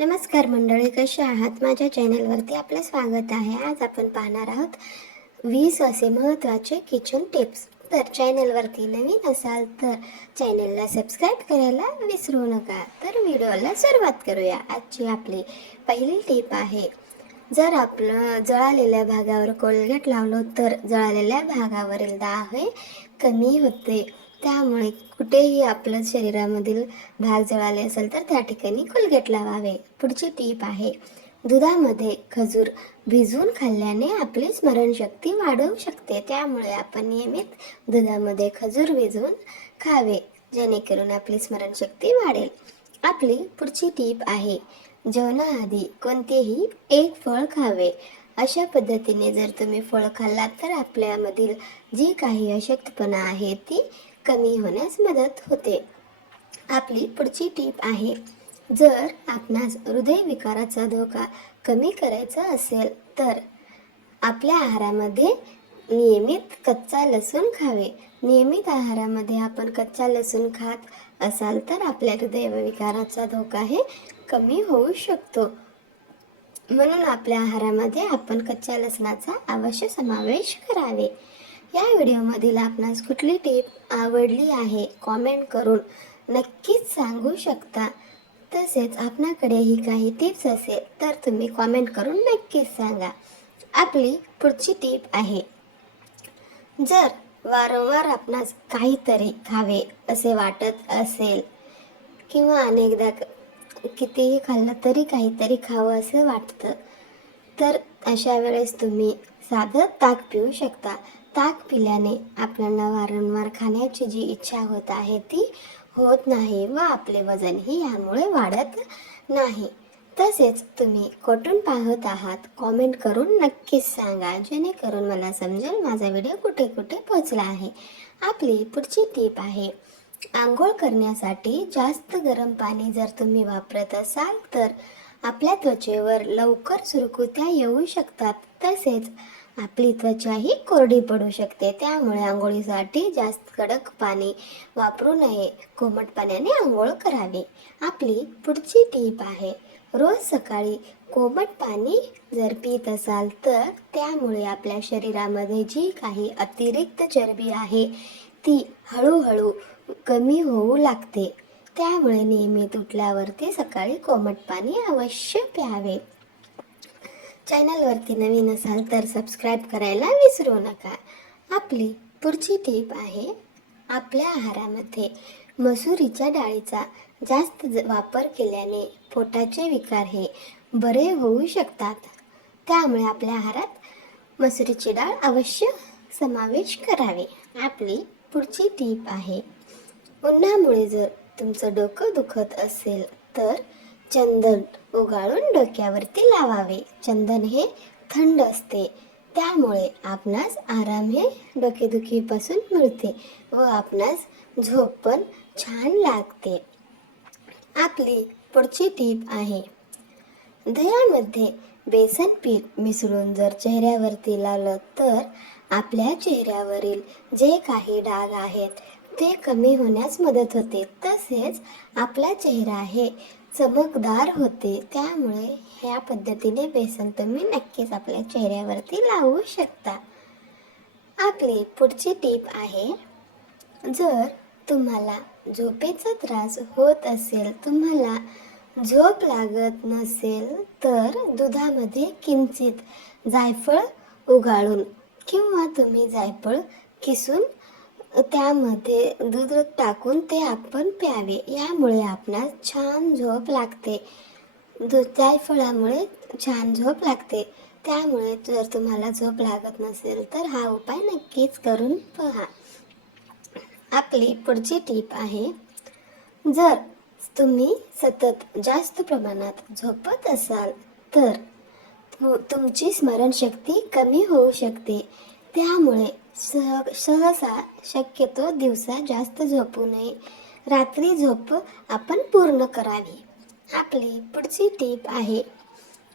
नमस्कार मंडळी, कसे आहात? माझ्या चॅनलवरती आपलं स्वागत आहे. आज आपण पाहणार आहोत 20 असे महत्त्वाचे किचन टिप्स. तर चॅनलवरती नवीन असाल तर चॅनलला सबस्क्राईब करायला विसरू नका. तर व्हिडिओला सुरुवात करूया. आजची आपली पहिली टिप आहे, जर आपलं जळालेल्या भागावर कोलगेट लावलं तर जळालेल्या भागावरील डाग हे कमी होते. त्यामुळे कुठेही आपलं शरीरामधील भाग जळाले असेल तर त्या ठिकाणी कोलगेट लावावे. पुढची टीप आहे, दुधामध्ये खजूर भिजवून खाल्ल्याने आपली स्मरणशक्ती वाढवू शकते. त्यामुळे आपण नियमित दुधामध्ये खजूर भिजवून खावे, जेणेकरून आपली स्मरणशक्ती वाढेल. आपली पुढची टीप आहे, जेवणाआधी कोणतेही एक फळ खावे. अशा पद्धतीने जर तुम्ही फळ खाल्लात तर आपल्यामधील जी काही अशक्तपणा आहे ती कमी होण्यास मदत होते. आपली पुढची टीप आहे, जर आपणास हृदयविकाराचा धोका कमी करायचा असेल तर आपल्या आहारामध्ये नियमित कच्चा लसूण खावे. नियमित आहारामध्ये आपण कच्चा लसूण खात असाल तर आपल्या हृदयविकाराचा धोका हे कमी होऊ शकतो. म्हणून आपल्या आहारामध्ये आपण कच्च्या लसणाचा अवश्य समावेश करावे. या व्हिडिओमधील आपणास कुठली टीप आवडली आहे कॉमेंट करून नक्कीच सांगू शकता. तसेच आपणाकडेही काही टिप्स असेल तर तुम्ही कॉमेंट करून नक्कीच सांगा. आपली पुढची टीप आहे, जर वारंवार आपणास काहीतरी खावे असे वाटत असेल किंवा अनेकदा कितीही खाल्लं तरी काहीतरी खावं असं वाटतं, तर अशा वेळेस तुम्ही साधं ताक पिऊ शकता. ताक पिल्याने आपल्याला वारंवार खाण्याची जी इच्छा होत आहे ती होत नाही व आपले वजनही यामुळे वाढत नाही. तसेच तुम्ही कुठून पाहत आहात कॉमेंट करून नक्कीच सांगा, जेणेकरून मला समजेल माझा व्हिडिओ कुठे कुठे पोहोचला आहे. आपली पुढची टीप आहे, आंघोळ करण्यासाठी जास्त गरम पाणी जर तुम्ही वापरत असाल तर आपल्या त्वचेवर लवकर सुरकुत्या येऊ शकतात. तसेच आपली त्वचा ही कोरडी पडू शकते. त्यामुळे आंघोळीसाठी जास्त कडक पाणी वापरू नये, कोमट पाण्याने आंघोळ करावी. आपली पुढची टीप आहे, रोज सकाळी कोमट पाणी जर पित असाल तर त्यामुळे आपल्या शरीरामध्ये जी काही अतिरिक्त चरबी आहे ती हळूहळू कमी होऊ लागते. त्यामुळे नियमित उठल्यावरती सकाळी कोमट पाणी अवश्य प्यावे. चॅनलवरती नवीन असाल तर सबस्क्राईब करायला विसरू नका. आपली पुढची टीप आहे, आपल्या आहारामध्ये मसुरीच्या डाळीचा जास्त वापर केल्याने पोटाचे विकार हे बरे होऊ शकतात. त्यामुळे आपल्या आहारात मसुरीची डाळ अवश्य समावेश करावे. आपली पुढची टीप आहे, उन्हामुळे जर तुमचं डोकं दुखत असेल तर चंदन उगाळून डोक्यावरती लावावे. चंदन हे थंड असते, त्यामुळे आपणास आराम हे डोकेदुखीपासून मिळते व आपणास झोप पण छान लागते. आपली पुढची टीप आहे, दह्यामध्ये बेसन पीठ मिसळून जर चेहऱ्यावरती लावलं तर आपल्या चेहऱ्यावरील जे काही डाग आहेत ते कमी होण्यास मदत होते. तसेच आपला चेहरा हे चमकदार होते. त्यामुळे ह्या पद्धतीने बेसन तुम्ही नक्कीच आपल्या चेहऱ्यावरती लावू शकता. आपली पुढची टीप आहे, जर तुम्हाला झोपेचा त्रास होत असेल, तुम्हाला झोप लागत नसेल तर दुधामध्ये किंचित जायफळ उगाळून किंवा तुम्ही जायफळ किसून त्यामध्ये दूध टाकून ते आपण प्यावे. यामुळे आपणास छान झोप लागते. जायफळामुळे छान झोप लागते. त्यामुळे जर तुम्हाला झोप लागत नसेल तर हा उपाय नक्कीच करून पहा. आपली पुढची टीप आहे, जर तुम्ही सतत जास्त प्रमाणात झोपत असाल तर तुमची स्मरणशक्ती कमी होऊ शकते. त्यामुळे सहसा शक्यतो दिवसा जास्त झोपू नये, रात्री झोप आपण पूर्ण करावी. आपली पुढची टीप आहे,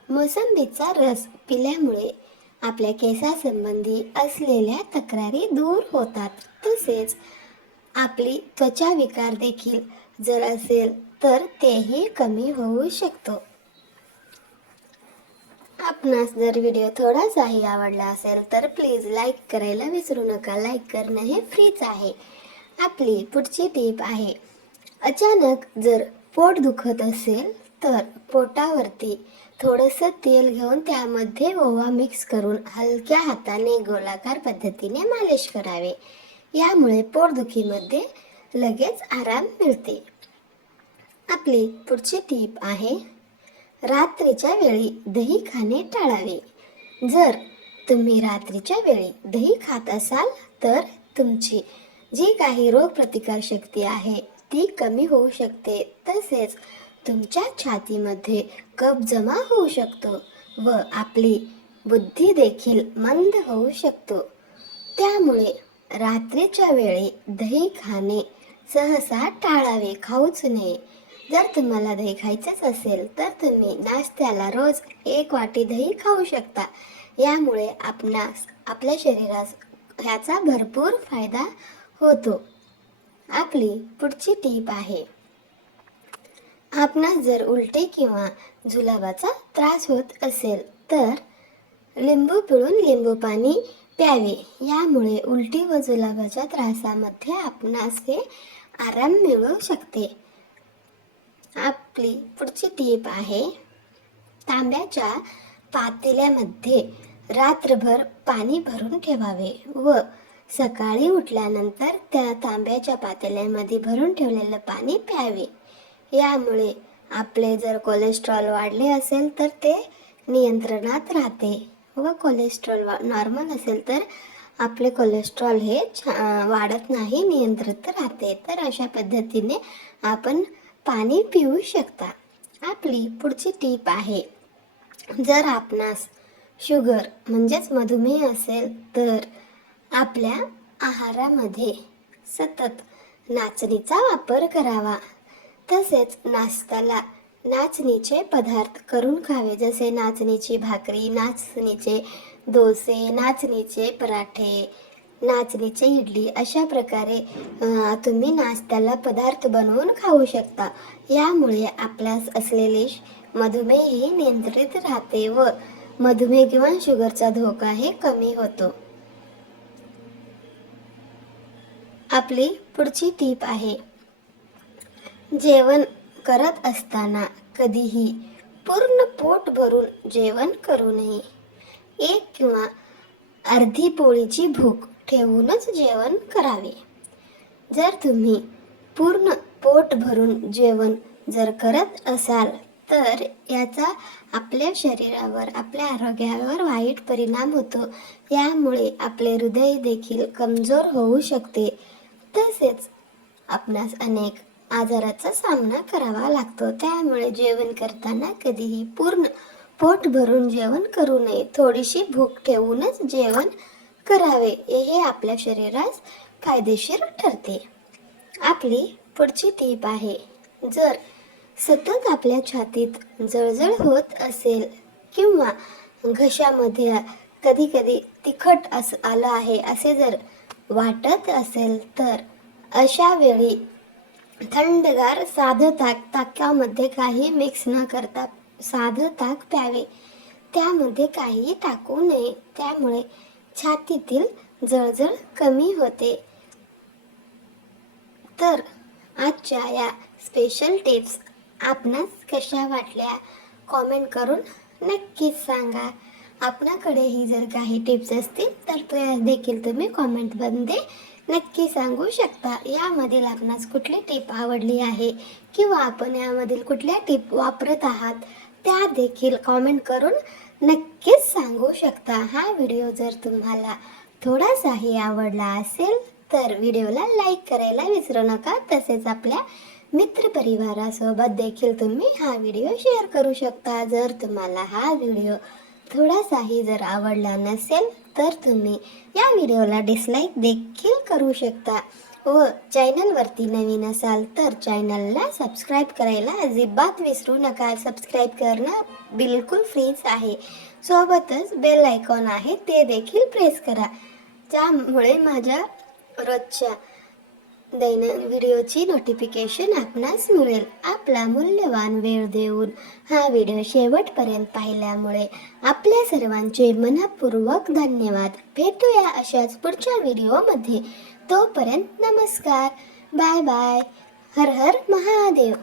मोसंबीचा रस पिल्यामुळे आपल्या केसासंबंधी असलेल्या तक्रारी दूर होतात. तसेच आपली त्वचा विकार देखील जर असेल तर तेही कमी होऊ शकतो. आपणास जर व्हिडिओ थोडासाही आवडला असेल तर प्लीज लाईक करायला विसरू नका. लाईक करणं हे फ्रीच आहे. आपली पुढची टीप आहे, अचानक जर पोट दुखत असेल तर पोटावरती थोडंसं तेल घेऊन त्यामध्ये ओवा मिक्स करून हलक्या हाताने गोलाकार पद्धतीने मालिश करावे. यामुळे पोटदुखीमध्ये लगेच आराम मिळते. आपली पुढची टीप आहे, रात्रीच्या वेळी दही खाणे टाळावे. जर तुम्ही रात्रीच्या वेळी दही खात असाल तर तुमची जी काही रोगप्रतिकारशक्ती आहे ती कमी होऊ शकते. तसेच तुमच्या छातीमध्ये कफ जमा होऊ शकतो व आपली बुद्धी देखील मंद होऊ शकतो. त्यामुळे रात्रीच्या वेळी दही खाणे सहसा टाळावे, खाऊच नये. जर तुम्हाला दही खायचंच असेल तर तुम्ही नाश्त्याला रोज 1 वाटी दही खाऊ शकता. यामुळे आपल्या शरीरास ह्याचा भरपूर फायदा होतो. आपली पुढची टीप आहे, आपणास जर उलटी किंवा जुलाबाचा त्रास होत असेल तर लिंबू पिळून लिंबू पाणी प्यावे. यामुळे उलटी व जुलाबाच्या त्रासामध्ये आपणास हे आराम मिळू शकते. आपली पुढची टीप आहे, तांब्याच्या पातेल्यामध्ये रात्रभर पाणी भरून ठेवावे व सकाळी उठल्यानंतर त्या तांब्याच्या पातेल्यामध्ये भरून ठेवलेलं पाणी प्यावे. यामुळे आपले जर कोलेस्ट्रॉल वाढले असेल तर ते नियंत्रणात राहते व कोलेस्ट्रॉल नॉर्मल असेल तर आपले कोलेस्ट्रॉल हे वाढत नाही, नियंत्रित राहते. तर अशा पद्धतीने आपण पाणी पिऊ शकता. आपली पुढची टीप आहे, जर आपणास शुगर म्हणजेच मधुमेह असेल तर आपल्या आहारामध्ये सतत नाचणीचा वापर करावा. तसेच नाश्त्याला नाचणीचे पदार्थ करून खावे, जसे नाचणीची भाकरी, नाचणीचे डोसे, नाचणीचे पराठे, नाचणीचे इडली. अशा प्रकारे तुम्ही नाश्त्याला पदार्थ बनवून खाऊ शकता. यामुळे आपल्यास असलेले मधुमेह ही नियंत्रित राहते व मधुमेह किंवा शुगरचा धोका हे कमी होतो. आपली पुढची टीप आहे, जेवण करत असताना कधीही पूर्ण पोट भरून जेवण करू नये. 1 किंवा अर्धी पोळीची भूक ठेवूनच जेवण करावे. जर तुम्ही पूर्ण पोट भरून जेवण जर करत असाल तर याचा आपल्या शरीरावर, आपल्या आरोग्यावर वाईट परिणाम होतो. यामुळे आपले हृदय देखील कमजोर होऊ शकते. तसेच आपणास अनेक आजाराचा सामना करावा लागतो. त्यामुळे जेवण करताना कधीही पूर्ण पोट भरून जेवण करू नये. थोडीशी भूक ठेवूनच जेवण करावे. हे आपल्या शरीरास फायदेशीर ठरते. आपली पुढची टीप आहे, जर सतत आपल्या छातीत जळजळ होत असेल किंवा घशामध्ये कधी कधी तिखट आलं आहे असे जर वाटत असेल तर अशा वेळी थंडगार साधं ताकामध्ये काही मिक्स न करता साधं ताक प्यावे. त्यामध्ये काहीही टाकू नये. त्यामुळे छातीतील जळजळ कमी होते. तर आजच्या या स्पेशल टिप्स आपणास कशा वाटल्या कॉमेंट करून नक्कीच सांगा. आपणाकडेही जर काही टिप्स असतील तर ते देखील तुम्ही कॉमेंटमध्ये नक्की सांगू शकता. यामधील आपणास कुठली टिप आवडली आहे किंवा आपण यामधील कुठल्या टिप वापरत आहात त्या देखील कॉमेंट करून नक्कीच सांगू शकता. हा व्हिडिओ जर तुम्हाला थोडासाही आवडला असेल तर व्हिडिओला लाईक करायला विसरू नका. तसेच आपल्या मित्रपरिवारासोबत देखील तुम्ही हा व्हिडिओ शेअर करू शकता. जर तुम्हाला हा व्हिडिओ थोडासाही जर आवडला नसेल तर तुम्ही या व्हिडिओला डिसलाईक देखील करू शकता. व चॅनलवरती नवीन असाल तर चॅनलला सबस्क्राईब करायला अजिबात विसरू नका. सबस्क्राईब करणं बिलकुल फ्रीच आहे. सोबतच बेल आयकॉन आहे ते देखील प्रेस करा, ज्यामुळे माझ्या रोजच्या व्हिडिओची नोटिफिकेशन आपणास मिळेल. आपला मूल्यवान वेळ देऊन हा व्हिडिओ शेवटपर्यंत पाहिल्यामुळे आपल्या सर्वांचे मनपूर्वक धन्यवाद. भेटूया अशाच पुढच्या व्हिडिओमध्ये. तोपर्यंत नमस्कार. Bye bye. हर हर महादेव.